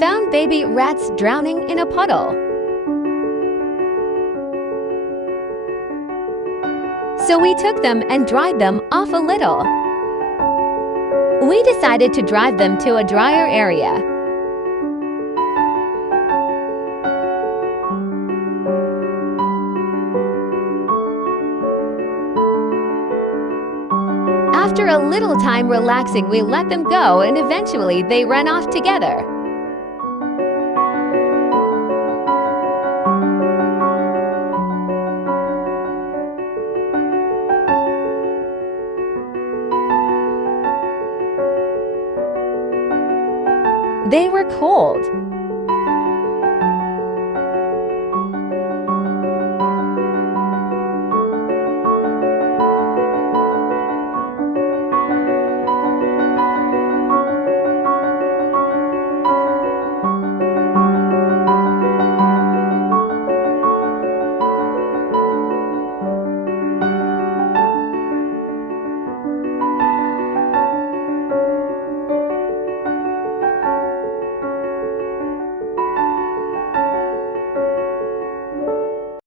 found baby rats drowning in a puddle. So we took them and dried them off a little. We decided to drive them to a drier area. After a little time relaxing, we let them go and eventually they ran off together. They were cold.